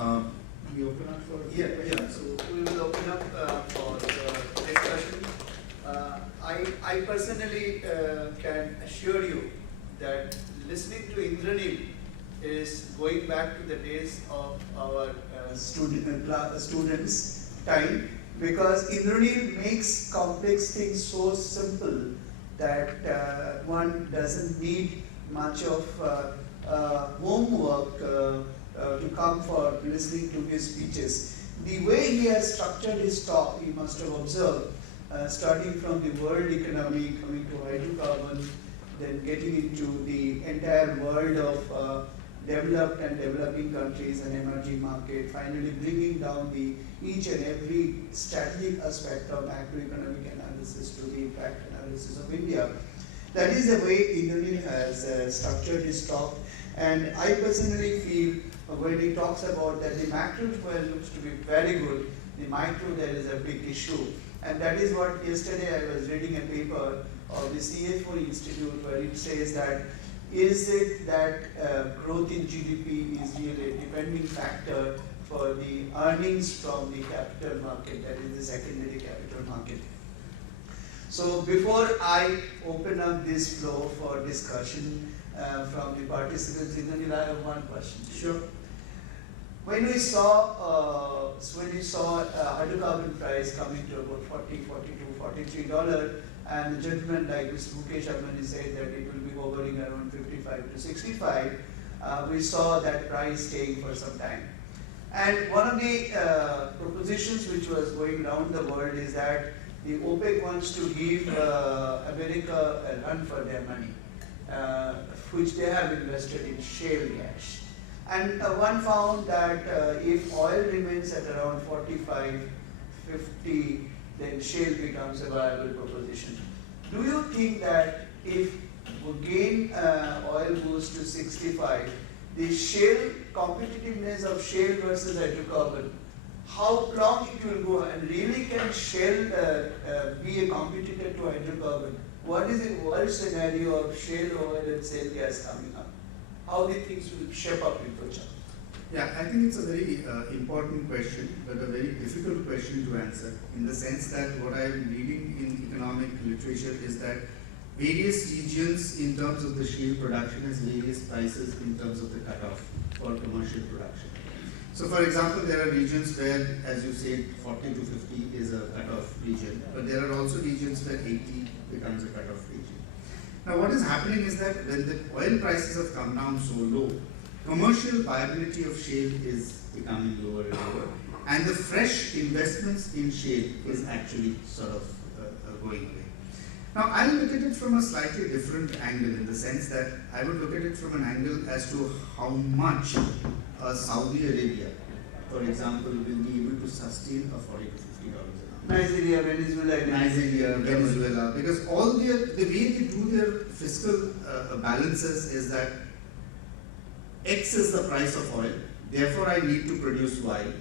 We open up for Yeah. So we will open up for discussion. I personally can assure you that listening to Indranil is going back to the days of our students' time, because Indranil makes complex things so simple that one doesn't need much of homework to come for listening to his speeches. The way he has structured his talk, you must have observed, starting from the world economy, coming to hydrocarbon, then getting into the entire world of developed and developing countries and emerging market, finally bringing down the each and every strategic aspect of macroeconomic analysis to the impact analysis of India. That is the way Indranil has structured his talk, and I personally feel when he talks about that the macro well looks to be very good, the micro there is a big issue, and that is what yesterday I was reading a paper of the CA4 Institute where it says that is it that growth in GDP is really a depending factor for the earnings from the capital market, that is the secondary capital market. So before I open up this floor for discussion from the participants, I have one question. Sure. When we saw hydrocarbon price coming to about $40, $42, $43, and the gentleman like Mr. Mukesh Ambani said that it will be hovering around 55 to 65, we saw that price staying for some time. And one of the propositions which was going around the world is that the OPEC wants to give America a run for their money, which they have invested in shale gas. And one found that if oil remains at around 45, 50, then shale becomes a viable proposition. Do you think that if again oil goes to 65, the shale competitiveness of shale versus hydrocarbon, how long it will go, and really can shale be a competitor to hydrocarbon? What is the world scenario of shale oil and shale gas coming up? How the things will shape up in future? Yeah, I think it's a very important question, but a very difficult question to answer, in the sense that what I am reading in economic literature is that various regions in terms of the shale production has various prices in terms of the cutoff for commercial production. So for example, there are regions where, as you said, 40 to 50 is a cutoff region, but there are also regions where 80 becomes a cutoff region. Now what is happening is that when the oil prices have come down so low, commercial viability of shale is becoming lower and lower, and the fresh investments in shale is actually sort of going away. Now I'll look at it from a slightly different angle, in the sense that I would look at it from an angle as to how much Saudi Arabia, for example, will be able to sustain a $40 to $50 an ounce. Nigeria, Venezuela, because all the way they do their fiscal balances is that X is the price of oil, therefore I need to produce Y.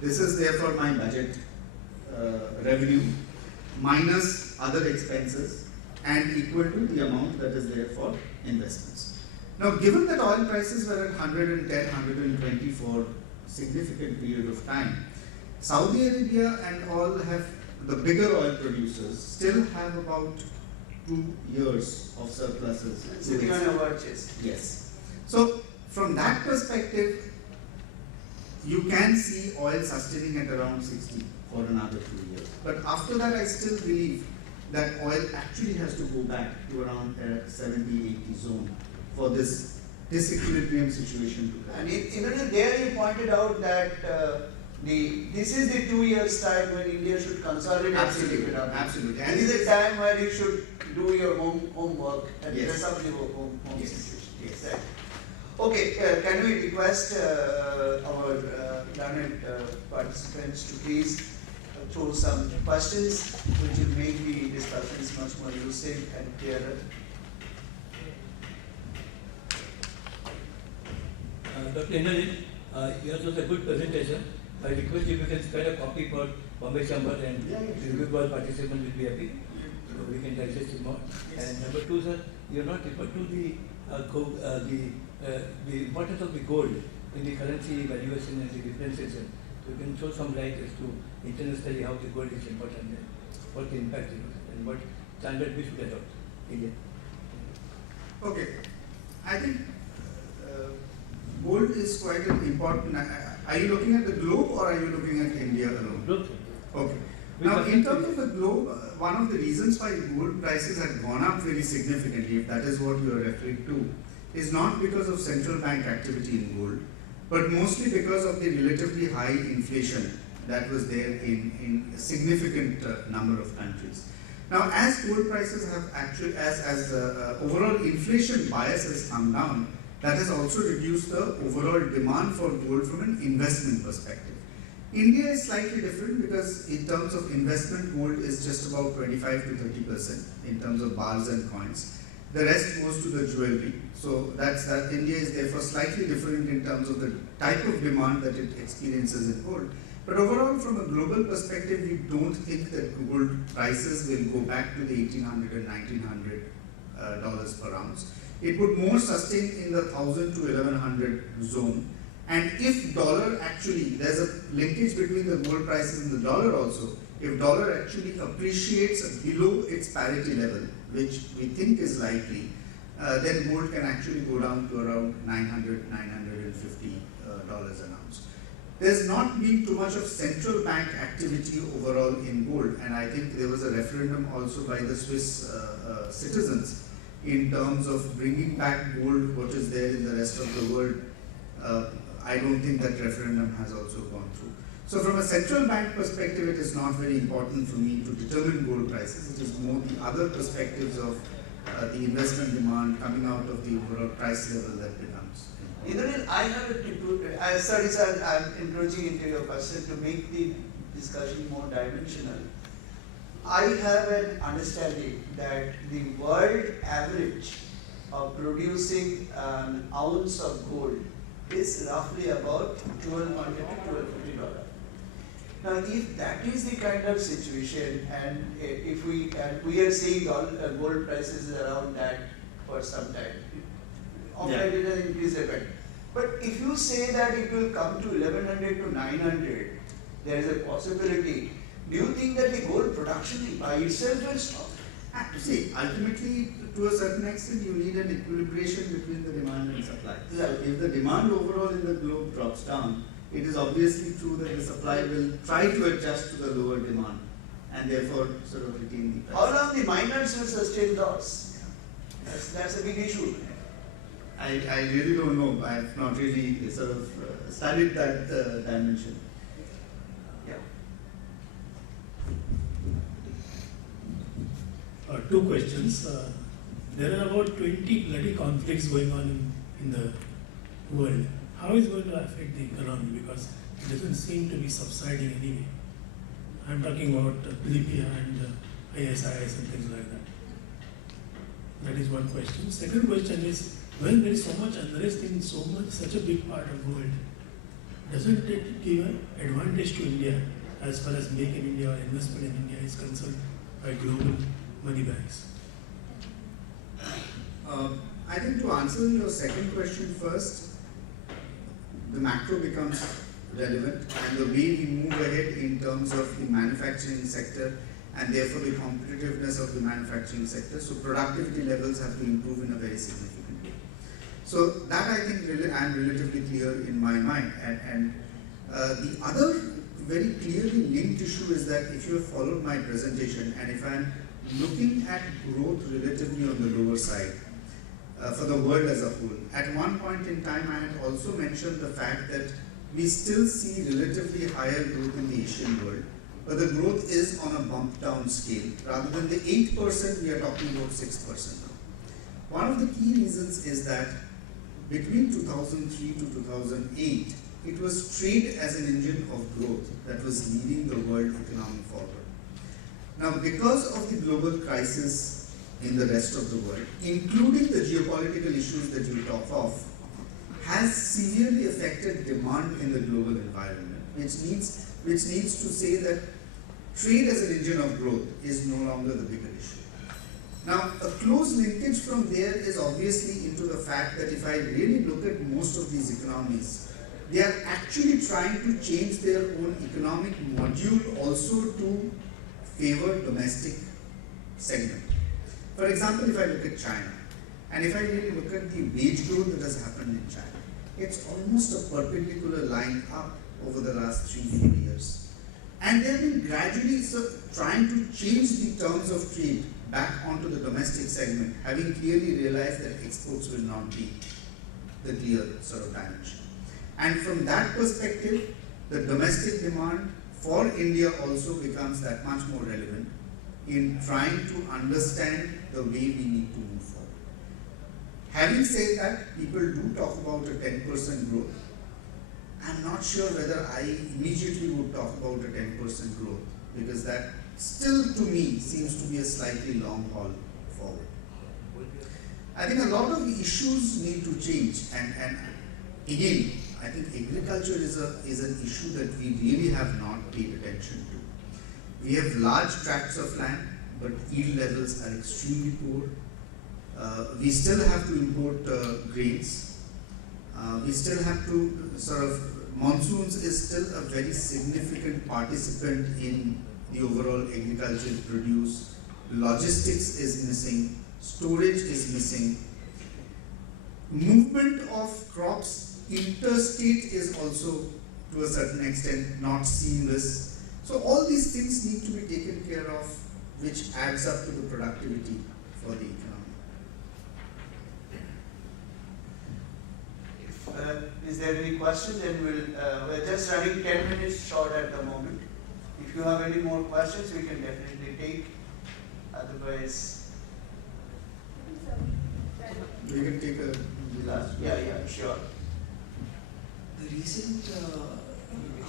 This is therefore my budget revenue minus other expenses and equal to the amount that is there for investments. Now, given that oil prices were at 110, 120 for significant period of time, Saudi Arabia and all have, the bigger oil producers still have about 2 years of surpluses. sitting on a war chest. Yes. So from that perspective, you can see oil sustaining at around 60 for another 2 years. But after that, I still believe that oil actually has to go back to around 70, 80 zone for this disequilibrium situation to come. And even there you pointed out that this is the 2 years time when India should consolidate. Absolutely, absolutely. And this is a time where you should do your homework and Yes. dress up the home Yes. situation. Yes. Right. Okay, can we request our learned participants to please throw some questions which will make the discussions much more lucid and clearer. Dr. Indranil, yours was a good presentation. I request if you can spare a copy for Bombay Chamber, and the review participants will be happy. So we can digest it more. Yes. And number two, sir, you have not referred to the importance of the gold in the currency valuation and the differentiation. So you can throw some light as to internationally how the gold is important and what the impact is and what standard we should adopt. India. Okay, I think gold is quite an important. Are you looking at the globe or are you looking at India alone? Globe. Okay. Now, in terms of the globe, one of the reasons why gold prices had gone up very significantly, if that is what you are referring to, is not because of central bank activity in gold, but mostly because of the relatively high inflation that was there in a significant number of countries. Now, as gold prices have actually, as overall inflation bias has come down, that has also reduced the overall demand for gold from an investment perspective. India is slightly different because in terms of investment, gold is just about 25 to 30% in terms of bars and coins. The rest goes to the jewelry. So that's that. India is therefore slightly different in terms of the type of demand that it experiences in gold. But overall, from a global perspective, we don't think that gold prices will go back to the $1,800 and $1,900 per ounce. It would more sustain in the 1,000 to 1,100 zone. And if dollar actually, there's a linkage between the gold prices and the dollar also. If dollar actually appreciates below its parity level, which we think is likely, then gold can actually go down to around $900, $950 an ounce. There's not been too much of central bank activity overall in gold, and I think there was a referendum also by the Swiss citizens in terms of bringing back gold, what is there in the rest of the world. I don't think that referendum has also gone through. So from a central bank perspective, it is not very important for me to determine gold prices. It is more the other perspectives of the investment demand coming out of the overall price level that becomes. Indranil, I have a tip. Sorry, sir, I'm encroaching into your question to make the discussion more dimensional. I have an understanding that the world average of producing an ounce of gold is roughly about $1,200 to $1,250. Now, if that is the kind of situation, and if we are seeing gold prices around that for some time, often it has increased a bit. But if you say that it will come to 1,100 to 900, there is a possibility. Do you think that the gold production by itself will stop? See, ultimately, to a certain extent, you need an equilibration between the demand and supply. Yeah. If the demand overall in the globe drops down, it is obviously true that the supply will try to adjust to the lower demand and therefore sort of retain the price. How long the miners will sustain loss? That's a big issue. I really don't know. I have not really sort of studied that dimension. Yeah. Two questions. There are about 20 bloody conflicts going on in the world. How is it going to affect the economy? Because it doesn't seem to be subsiding anyway. I'm talking about Libya and ISIS and things like that. That is one question. Second question is, when there is so much unrest in such a big part of the world, doesn't it give an advantage to India as far as Make in India or investment in India is concerned by global money banks? I think to answer your second question first, the macro becomes relevant and the way we move ahead in terms of the manufacturing sector and therefore the competitiveness of the manufacturing sector. So productivity levels have to improve in a very significant way. So that I think I am relatively clear in my mind. And the other very clearly linked issue is that if you have followed my presentation and if I am looking at growth relatively on the lower side, for the world as a whole. At one point in time, I had also mentioned the fact that we still see relatively higher growth in the Asian world, but the growth is on a bump down scale. Rather than the 8%, we are talking about 6% now. One of the key reasons is that between 2003 to 2008, it was trade as an engine of growth that was leading the world economy forward. Now, because of the global crisis in the rest of the world, including the geopolitical issues that you talk of, has severely affected demand in the global environment, which needs to say that trade as an engine of growth is no longer the bigger issue. Now, a close linkage from there is obviously into the fact that if I really look at most of these economies, they are actually trying to change their own economic module also to favor domestic segment. For example, if I look at China, and if I really look at the wage growth that has happened in China, it's almost a perpendicular line up over the last 3-4 years. And they have been gradually trying to change the terms of trade back onto the domestic segment, having clearly realized that exports will not be the clear sort of dimension. And from that perspective, the domestic demand for India also becomes that much more relevant in trying to understand the way we need to move forward. Having said that, people do talk about a 10% growth. I'm not sure whether I immediately would talk about a 10% growth, because that still to me seems to be a slightly long haul forward. I think a lot of the issues need to change, and again, I think agriculture is an issue that we really have not paid attention to. We have large tracts of land, but yield levels are extremely poor. We still have to import grains. We still have to monsoons is still a very significant participant in the overall agricultural produce. Logistics is missing, storage is missing. Movement of crops interstate is also to a certain extent not seamless. So all these things need to be taken care of, which adds up to the productivity for the economy. Is there any question? Then we're just running 10 minutes short at the moment. If you have any more questions, we can definitely take. Otherwise, We can take a yeah, sure. The recent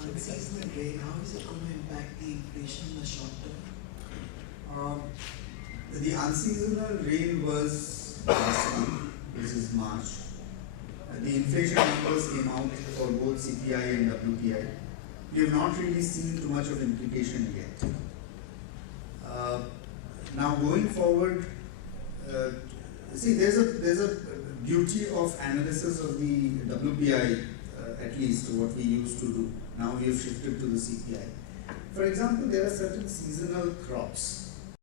unseasonal rain, how is it going to impact the inflation in the short term? The unseasonal rain was last month, which is March. The inflation numbers came out for both CPI and WPI. We have not really seen too much of implication yet. Now going forward, there's a beauty of analysis of the WPI, at least what we used to do. Now we have shifted to the CPI. For example, there are certain seasonal crops